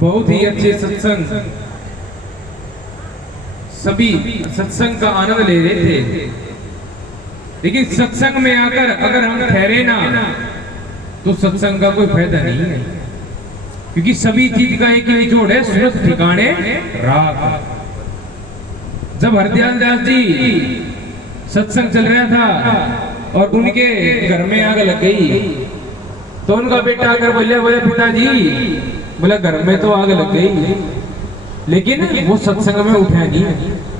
बहुत ही अच्छे सत्संग, सभी सत्संग का आनंद ले रहे थे। लेकिन सत्संग में आकर अगर हम ठहरे ना तो सत्संग का कोई फायदा नहीं है, क्योंकि सभी चीज का एक निचोड़ है, सुरत ठिकाने राग। जब हरदयाल दास जी सत्संग चल रहा था और उनके घर में आग लग गई, तो उनका बेटा आकर बोले पिताजी, बोला घर में तो आग लग गई, लेकिन वो सत्संग में उठा नहीं,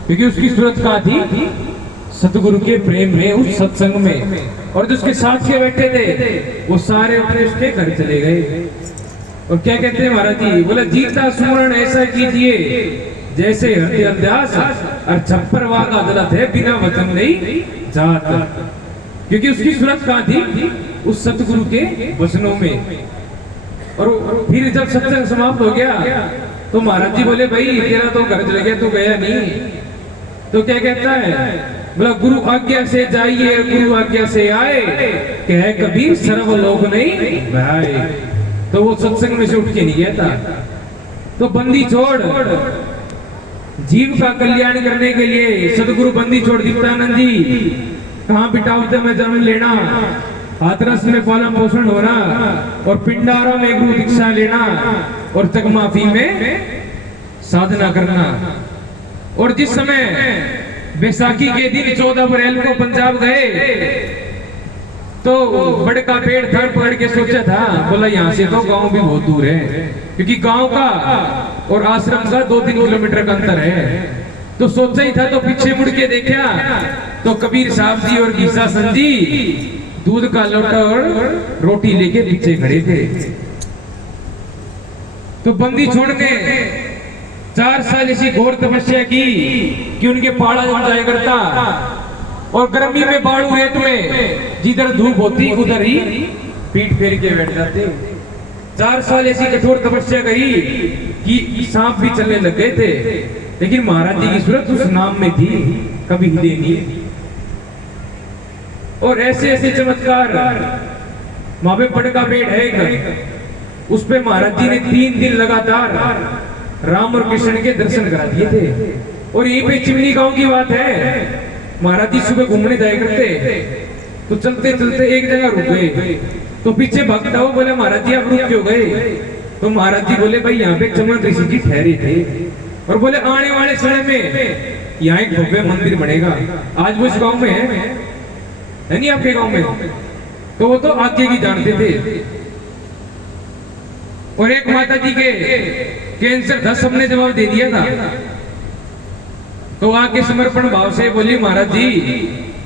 क्योंकि उसकी सूरत कहाँ थी? सतगुरु के प्रेम में, उस सत्संग में। और जो उसके साथ के बैठे थे वो सारे अपने उसके घर चले गए। और क्या कहते हैं महाराज जी? बोला जीता सुमरण ऐसा कीजिए जैसे हरदयाल दास और छप्पर वागा गलत है, बिना वचन नहीं जाता, क्योंकि उसकी सूरत कहाँ थी? उस सतगुरु के वचनों में। और फिर जब सत्संग समाप्त हो गया तो महाराज जी बोले भाई तेरा तो घर चले गया, तू गया नहीं। तो क्या कहता है? बोला गुरु आज्ञा से जाइए, गुरु आज्ञा से आए, कह कबीर सर्व लोग नहीं भाई। तो वो सत्संग में से उठ के नहीं गया था। तो बंदी छोड़ जीव का कल्याण करने के लिए सदगुरु बंदी छोड़ दीप्तानंद जी कहाँ बिटावते में जन्म लेना, हाथरस में पालन पोषण होना, और पिंडारा में गुरु दीक्षा लेना, और तकमाफी में साधना करना। और जिस समय बैसाखी के दिन 14 अप्रैल को पंजाब गए तो बड़ का पेड़ धड़ पकड़ के सोचा था, बोला यहाँ से तो गांव भी बहुत दूर है, क्योंकि गांव का और आश्रम का 2-3 किलोमीटर का अंतर है। तो सोचा ही था, तो पीछे मुड़ के देखा तो कबीर साहब जी और गीसा सन जी दूध का लोटा और रोटी लेके पीछे खड़े थे। तो बंदी छोड़ के 4 साल ऐसी घोर तपस्या की कि उनके पाड़ा जम जाया करता, और गर्मी में बाड़ू रेत में जिधर धूप होती उधर ही पीठ फेर के बैठ जाते। 4 साल ऐसी कठोर तपस्या करी कि सांप भी चलने लग गए थे, लेकिन महाराज जी की सूरत उस नाम में थी, कभी हिले नहीं। और ऐसे ऐसे चमत्कार, वहां पे बड़ का पेड़ है एक, उस पे महाराज जी ने 3 दिन लगातार राम और कृष्ण के दर्शन करा दिए थे। और यहीं पे चिमनी गांव की बात है, महाराज जी सुबह घूमने जाया करते, तो चलते चलते एक जगह रुक गए। तो पीछे भक्त आओ, बोले महाराज जी आप रुक क्यों गए? तो महाराज जी बोले भाई यहाँ पे चमन ऋषि जी ठहरे थे, और बोले आने वाले समय में यहाँ एक भव्य मंदिर बनेगा। आज वो इस गांव में है नहीं आपके गांव में? तो वो तो आगे की जानते थे। और एक माता जी के कैंसर था, सबने जवाब दे दिया था। तो आके समर्पण भाव से बोली महाराज जी,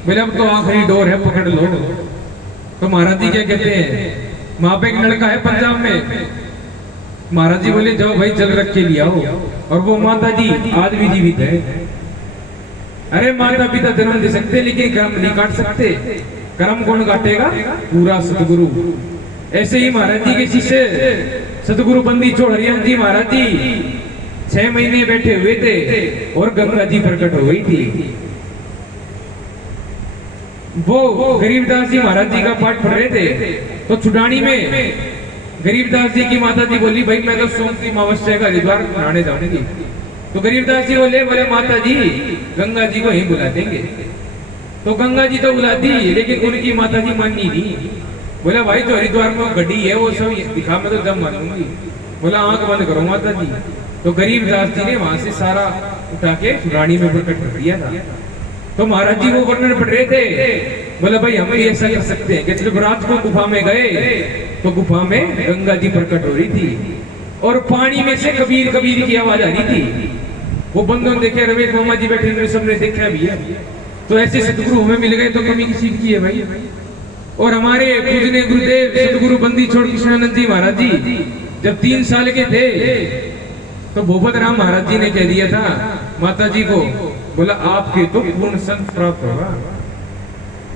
बोले अब तो आखिरी डोर है, पकड़ लो। तो महाराज जी क्या कहते हैं? वहां पे एक लड़का है पंजाब में, महाराज जी बोले जाओ भाई जल रख के ले आओ। और वो माता जी आज भी जीवित है। अरे माता पिता जन्म दे सकते लेकिन कर्म नहीं काट सकते, कर्म कौन काटेगा? पूरा सतगुरु। ऐसे ही महाराज जी के शिष्य सतगुरु बंदी छोड़ हरियम जी महाराज जी 6 महीने बैठे हुए थे और गंगा जी प्रकट हो गई थी। वो गरीबदास जी महाराज जी का पाठ पढ़ रहे थे, तो छुटानी में गरीबदास जी की माता जी बोली भाई मैं तो सोमती अमावस्या का हरिद्वार नहाने जाऊंगी। तो गरीबदास जी बोले माता जी गंगा जी को ही बुला देंगे। तो गंगा जी तो बुलाती, लेकिन उनकी माता जी मानी नहीं। बोला भाई जो हरिद्वार में गड्डी है वो सब दिखा, मैं तो जब मानूंगी। बोला आंख बंद करो माता जी। तो गरीबदास जी ने वहां से सारा उठा के रानी में प्रकट कर दिया था। तो महाराज जी वो वर्णन पढ़ रहे थे, बोला भाई हम भी ऐसा कर सकते हैं कि जब रात को गुफा में गए तो गुफा में गंगा जी प्रकट हो रही थी, और पानी में से कबीर कबीर की आवाज आ रही थी। वो बंधन देखे, रमेश मामा जी बैठे हुए सबने देखा भी है। तो ऐसे सतगुरु हमें मिल गए तो कमी किसी की है भाई। और हमारे पूजने गुरुदेव सतगुरु बंदी छोड़ कृष्णानंद जी महाराज जी जब 3 साल के थे तो भूपत राम महाराज जी ने कह दिया था माता जी को, बोला आपके तो पूर्ण संत प्राप्त होगा।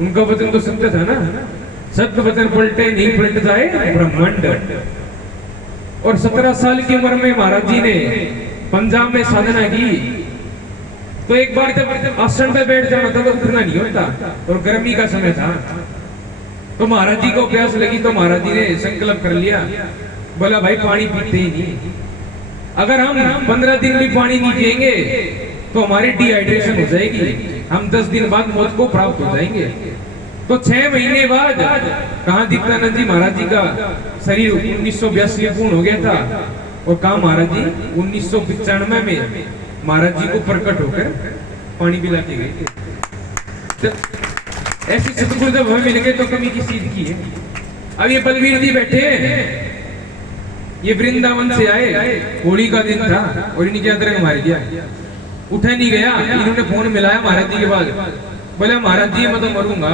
उनका वचन तो सत्य था ना, सत्य वचन पलटे नहीं पलट जाए ब्रह्मांड। और 17 साल की उम्र में महाराज जी ने पंजाब में साधना की। तो एक बार जब आसन पे बैठ जाना था तो उठना नहीं होता, और गर्मी का समय था। तो महाराज जी को प्यास लगी तो महाराज जी ने संकल्प कर लिया, बोला भाई पानी पीते ही नहीं। अगर हम 15 दिन भी पानी नहीं पिएंगे तो हमारी डिहाइड्रेशन हो जाएगी, हम 10 दिन बाद मौत को प्राप्त हो जाएंगे। तो 6 महीने बाद कहाँ दीप्तानंद जी महाराज जी का शरीर 1982 में पूर्ण हो गया था, और कहा महाराज जी 1995 में महाराज जी को प्रकट होकर पानी पिला के गए थे। ऐसी सतगुरु जब हमें मिल गए तो कमी किस चीज की है। अब ये बलवीर जी बैठे, ये वृंदावन से आए, होली का दिन था और इनके अंदर मार दिया, उठा नहीं गया। इन्होंने फोन मिलाया महाराज जी के बाद, बोले महाराज जी मैं तो मरूंगा।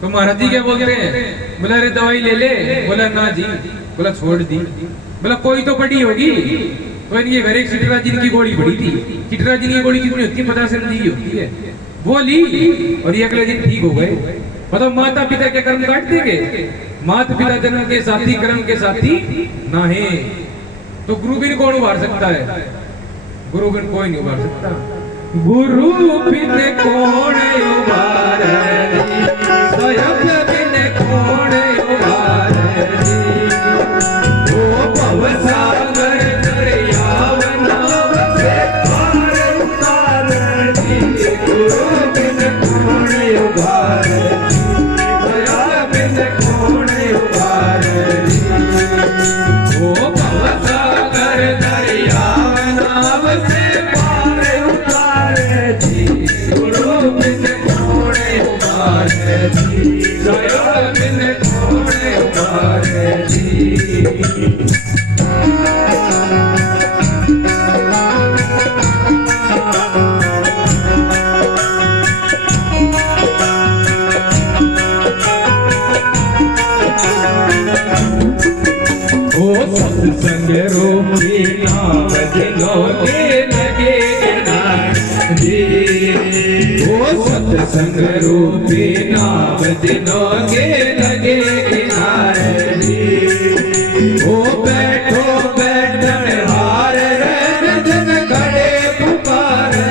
तो महाराज जी क्या बोलते हैं, बोला अरे दवाई ले ले, बोला ना जी, बोला छोड़ दी, बोला कोई तो पड़ी होगी। तो इनके घर एक सिटराजिन की गोली पड़ी थी, सिटराजिन की गोली कितनी होती है, 50 mg की होती है, वो ली और ये अगले दिन ठीक हो गए। मतलब माता पिता के कर्म काट देंगे, माता पिता जन्म के साथी कर्म के साथी ना है। तो गुरु बिन कौन उभार सकता है, गुरु बिन कोई नहीं उभार सकता। गुरु बिन कौन उभारे, स्वयं बिन कौन उभारे, ओ भवसागर दरियाव नाव से पार उतारे, गुरु बिन कौन उभारे, स्वयं बिन कौन उभारे, ओ भवसागर दरियाव नाव से गुरु बिन कौन उबारे, स्वयं बिन कौन उबारे। ओ सत्संग रूपी नाम दिलों के लगे किनारे, ओ सत्संग रूपी नाम दिलों के लगे किनारे, ओ बैठो बैठन हार रहन जन खड़े पुकारे,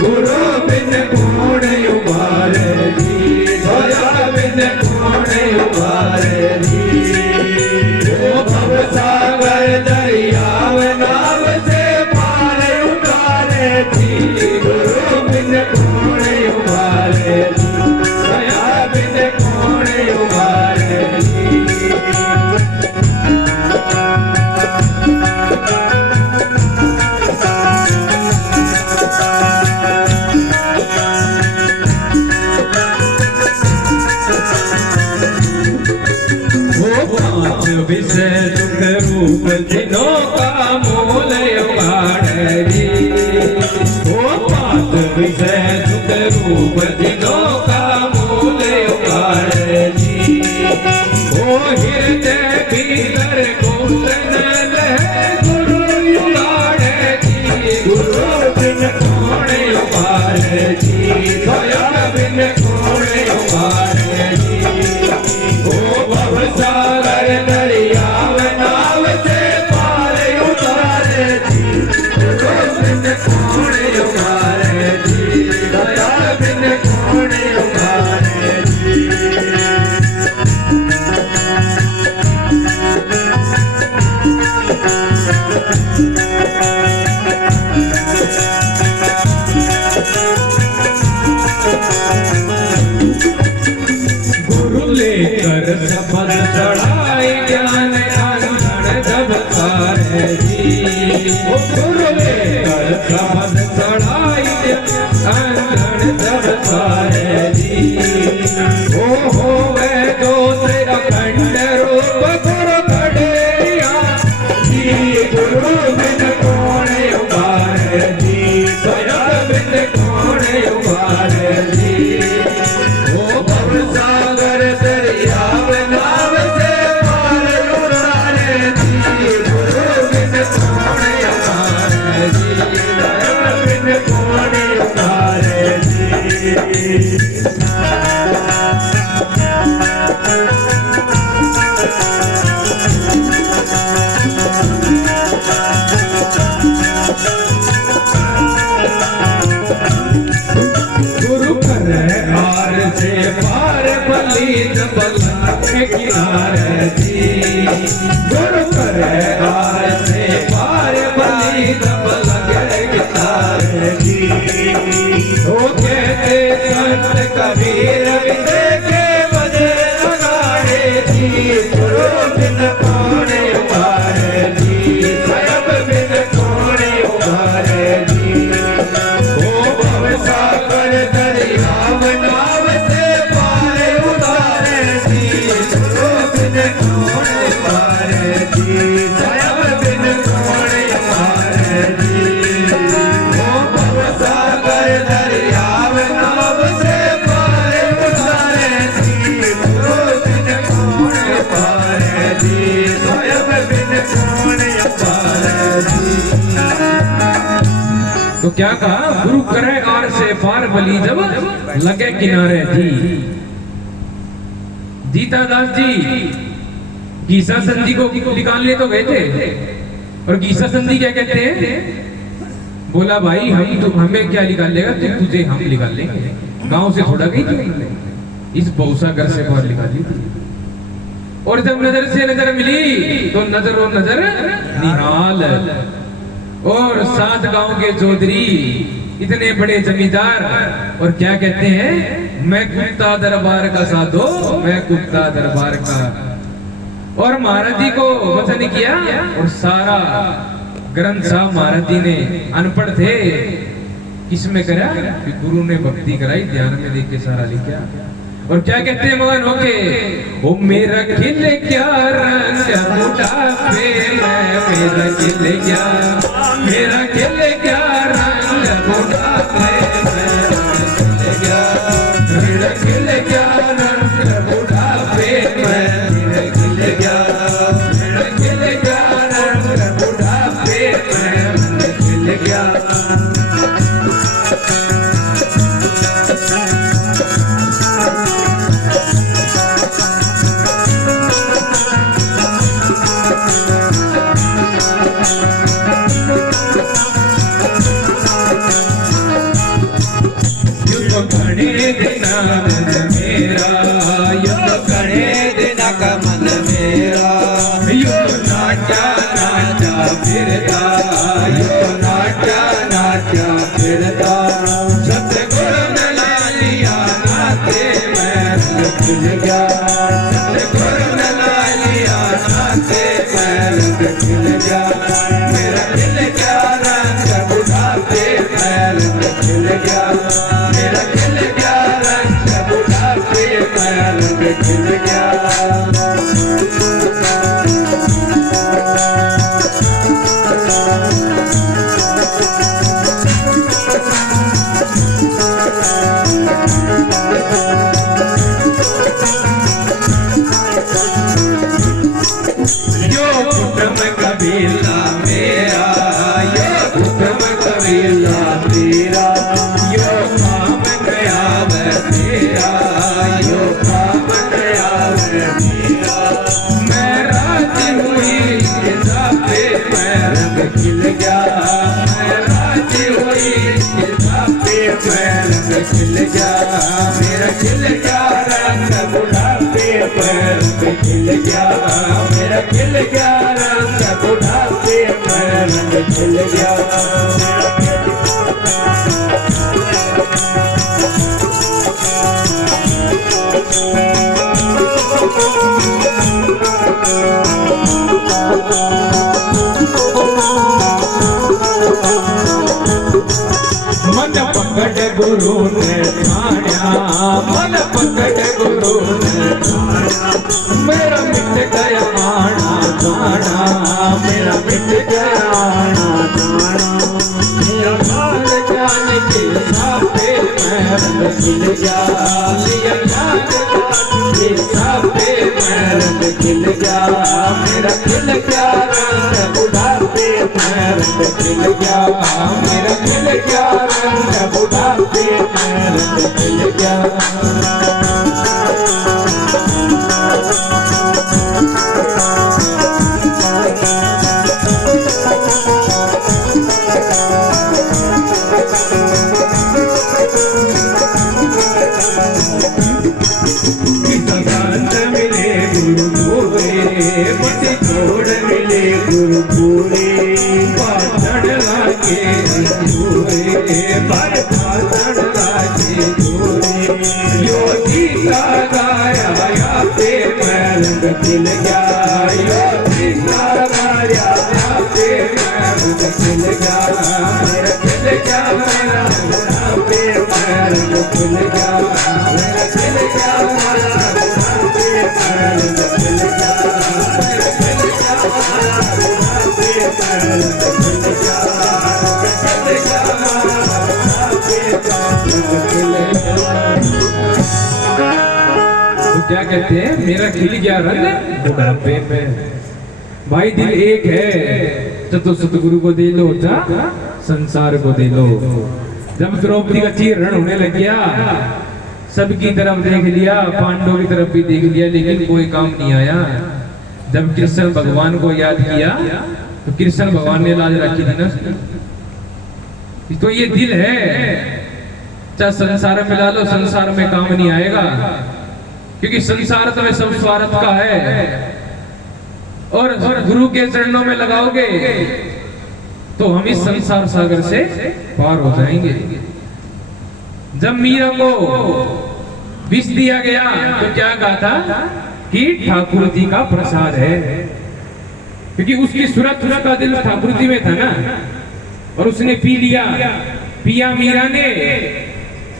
गुरु बिन कौन उबारे, सोया बिन कौन उबारे, ओ भवसागर दरियाव नाव से पार उतारे, गुरु बिन कौन उबारे, सोया बिन कौन उबारे। पांच विषय दुख रूप जिनों का मूल उबारे, ओ पांच विषय दुख रूप जिनों का मूल उबारे, ओ हृदय भीतर घुसन लहे गुरु उबारे, गुरु बिन कौन उबारे, सोया बिन कौन उबारे, ओ भवसागर दरियाव नाव से पार उतारे, गुरु बिन कौन उबारे, दया बिन कौन उबारे। गुरु लेकर शपथ चढ़ाए ज्ञान अंधन जब सारे जी, ओ गुरु लेकर शपथ चढ़ाए अंधन जब सारे जी, ओ होवे जो तेरा अखंड रूप गुरु खड़े जी, गुरु बिन कौन उबारे जी, स्वयं बिन कौन उबारे जी, ओ भवसागर दरियाव नाव से पार उतारे, गुरु बिन कौन उबारे जी, क्या कहा, गुरु करे आर से पार बली जब लगे किनारे जी। जीतादास जी गीसा संधि को निकालने तो गए थे, और गीसा संधि क्या कहते हैं, बोला भाई हमें क्या निकाल लेगा, तुझे हम निकाल लेंगे, गांव से थोड़ा गई थी, इस बहुसागर से बाहर निकाली थी। और जब नजर से नजर मिली तो नजर और नजर निहाल, और 7 गांव के चौधरी, इतने बड़े जमींदार, और क्या कहते हैं, मैं कुत्ता दरबार का साधो, मैं कुत्ता दरबार का। और महाराज जी को वचन किया, और सारा ग्रंथ साहब महाराज जी ने अनपढ़ थे, किसमें करा कि गुरु ने भक्ति कराई, ध्यान में देख के सारा लिखा। और क्या कहते हैं मगन होके, ओ मेरा खिल क्या रंग बुढ़ापे में, मेरा खिल क्या, मेरा खिल क्या रंग बुढ़ापे में, मेरा खिल क्या रंग बुढ़ापे में, मेरा खिल क्या, मेरा खिल क्या रंग बुढ़ापे में, मेरा खिल क्या। मन पकड़ गुरु ने ठाण्या, मन पकड़ गुरु ने ठाण्या, मेरा मिट गया आना जाना, मेरा मिट गया आना जाना, मेरा काल जान के साफे मैं रंग खिल गया, लिया जान के साफे मैं रंग खिल गया, मेरा खिल गया रंग बुढ़ापे मैं रंग खिल गया, मेरा खिल गया रंग बुढ़ापे मैं रंग खिल गया। खिल गया योगी साराया पे मैं खिल गया, मेरा खिल गया मेरा पे मैं खिल गया, मेरा खिल गया मेरा पे मैं खिल गया, मेरा खिल गया पे मैं खिल गया, खिल गया क्या कहते हैं, मेरा खिल गया रंग बुढ़ापे में। भाई दिल एक है तो सतगुरु को दे लो जा संसार को दे लो। जब द्रौपदी का चीरहरण होने लग गया, सबकी तरफ देख लिया, पांडवों की तरफ भी देख लिया, लेकिन कोई काम नहीं आया। जब कृष्ण भगवान को याद किया तो कृष्ण भगवान ने लाज रखी थी ना उसकी। तो ये दिल है, चाहे संसार में ला लो, संसार में काम नहीं आएगा, क्योंकि संसार तो में सब स्वार्थ का है। और गुरु के चरणों में लगाओगे तो हम इस संसार सागर से पार हो जाएंगे। जब मीरा को विष दिया गया तो क्या कहा था कि ठाकुर जी का प्रसाद है, क्योंकि उसकी सूरत, उसका दिल ठाकुर जी में था ना। और उसने पी लिया, पिया मीरा ने,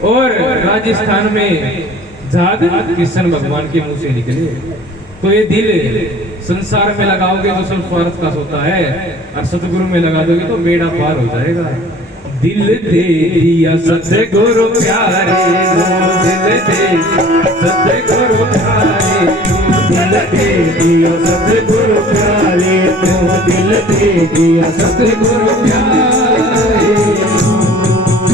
और राजस्थान में झाग कृष्ण भगवान के मुंह से निकले। तो ये दिल संसार में लगाओगे तो सब स्वार्थ का होता है, और सतगुरु में लगा दोगे तो बेड़ा पार हो जाएगा। दिल दे दिया सतगुरु प्यारे नो, दिल दे सतगुरु प्यारे नो, दिल दे दिया सतगुरु प्यारे नो, दिल दे दिया सतगुरु प्यारे नो।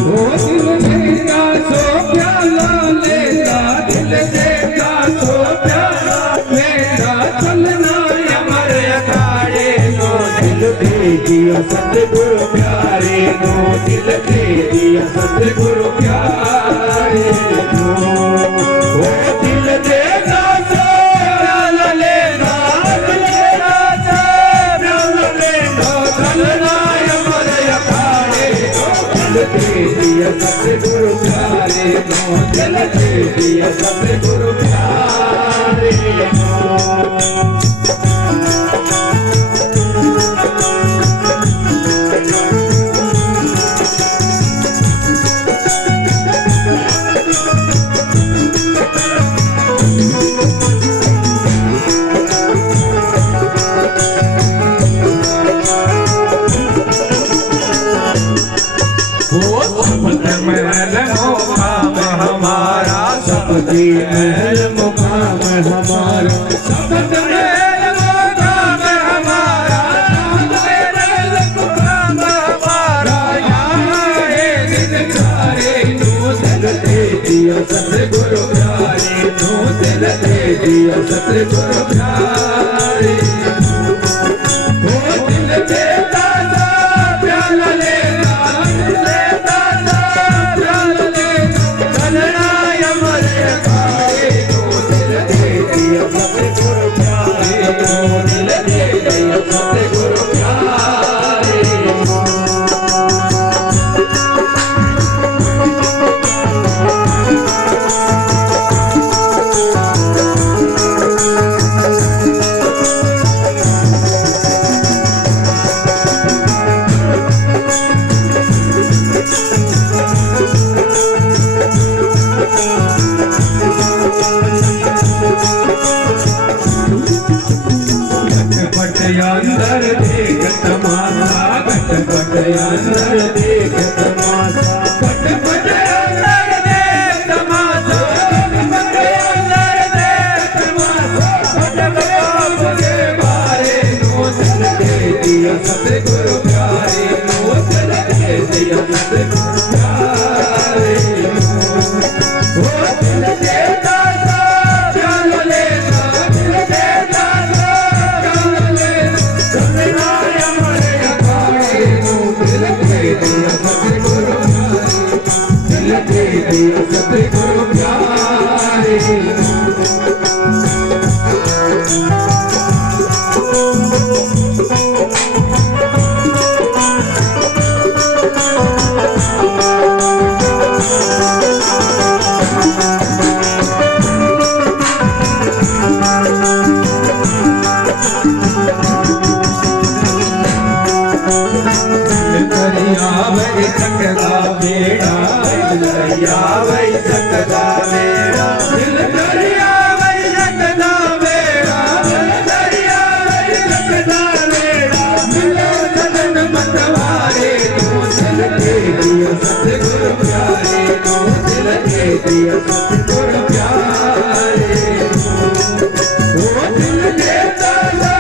ओ दिल देगा सो प्याला लेगा, दिल देगा सो प्याला लेगा, चलना अमर अखाड़े नो, दिल दे दिया सतगुरु प्यारे नो, दिल दे दिया सतगुरु प्यारे नो। ओ दिल देगा सो प्याला लेगा, दिल देगा सो प्याला लेगा, चलना अमर अखाड़े नो, दिल दे दिया सतगुरु प्यारे नो, दिल दे दिया सतगुरु प्यारे नो। सबकी महल मुकाम हमारा, सबकी महल मुकाम हमारा, महल मुकाम हमारा, यहाँ दिल प्यारे नो, दिल दे दिया सतगुरु प्यारे नो, दिल दे दिया सतगुरु प्यारे नो। ओ दिल देता सा प्याला लेगा, दिल देता सा प्याला लेगा, चलना अमर अखाड़े नो, दिल दे दिया सतगुरु प्यारे नो, दिल दे दिया सतगुरु प्यारे नो। अंदर देख तमाशा, खटपट अंदर देख तमाशा, खटपट अंदर देख तमाशा, खटपट अंदर देख तमाशा, खटपट के बारे नो, दिल दे दिया सतगुरु प्यारे नो, दिल दे दिया सतगुरु प्यारे नो। ओ दिल देता सा प्याला लेगा, दिल देता सा प्याला लेगा, चलना अमर अखाड़े नो, दिल दे दिया सतगुरु प्यारे, दिल दे दिया सतगुरु प्यारे नो। वही सकदा बेड़ा, दरिया वही सकदा बेड़ा, दिल दरिया वही सकदा बेड़ा, दरिया वही सकदा बेड़ा, मिलो सदन मतवारे नो, दिल दे दिया सतगुरु प्यारे नो, दिल दे दिया सतगुरु प्यारे नो। ओ दिल देता सा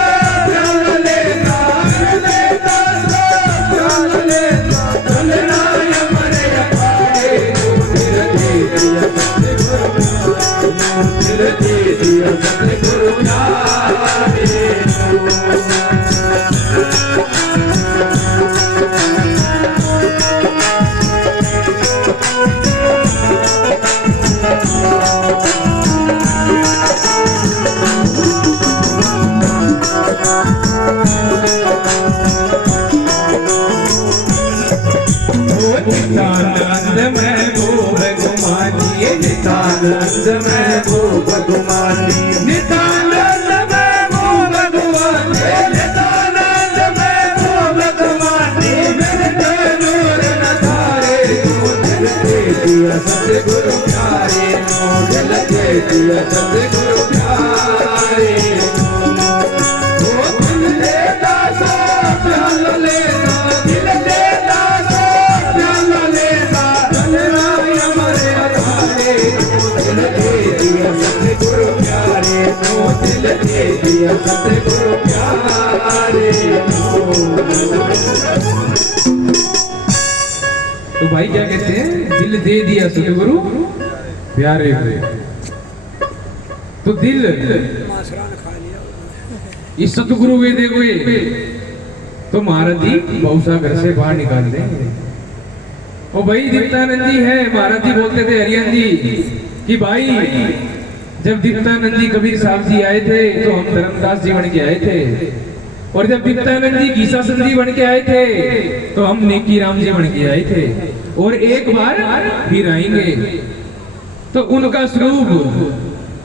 प्याला लेगा, दिल देता सा प्याला लेगा, सतगुरु प्यारे नो दिल दे दिया सतगुरु प्यारे नो दिल दे दासा प्याल लेना दिल दे दासा प्याल लेना धनराय हमारे अधारे दिल दे दिया सतगुरु प्यारे नो दिल दे दिया सतगुरु प्यारे तो भाई क्या कहते हैं, दिल दे दिया सतगुरु प्यारे हुए। तो दिल इस सतगुरु वे दे हुए तो महाराज जी बहुसागर से बाहर निकाल देंगे। ओ भाई दीप्तानंद जी है, महाराज जी बोलते थे हरियन जी कि भाई जब दीप्तानंद जी कबीर साहब जी आए थे तो हम धर्मदास जी बन के आए थे, और जब दीप्तानंद जी गीसा जी बन के आए थे तो हम नेकी राम जी बन के आए थे, और एक बार फिर आएंगे। तो उनका स्वरूप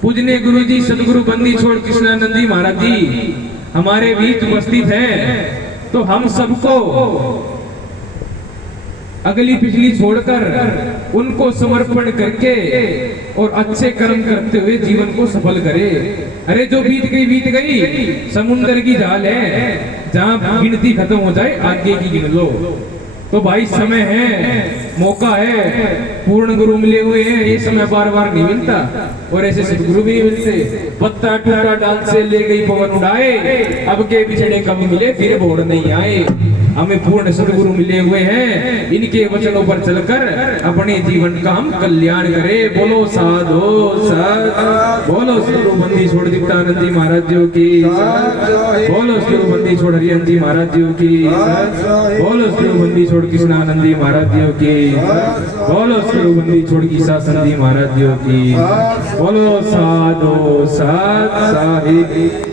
पूजने गुरु जी सतगुरु बंदी छोड़ कृष्णानंद जी महाराज जी हमारे बीच उपस्थित हैं। तो हम सबको अगली पिछली छोड़कर उनको समर्पण करके और अच्छे कर्म करते हुए जीवन को सफल करे। अरे जो बीत गई समुंदर की जाल है, जहां गिनती खत्म हो जाए आगे की गिन लो। तो भाई समय है, मौका है, पूर्ण गुरु मिले हुए हैं, ये समय बार बार नहीं मिलता, और ऐसे सतगुरु भी नहीं मिलते। पत्ता टूटा डाल से ले गई पवन उड़ाए, अब के बिछड़े कभी मिले फिर भोर नहीं आए। हमें पूर्ण सतगुरु मिले हुए हैं, इनके वचनों पर चलकर अपने जीवन का हम कल्याण करें। बोलो साधो सत, बोलो सतगुरु बंदी छोड़ दीप्तानंद जी महाराज जी की, बोलो सतगुरु बंदी छोड़ हरिहर जी महाराज जी की, बोलो सतगुरु बंदी छोड़ कृष्णानंद जी महाराज जी की, बोलो सतगुरु बंदी छोड़ गीसा जी महाराज जी की, बोलो साधो सत साहिब।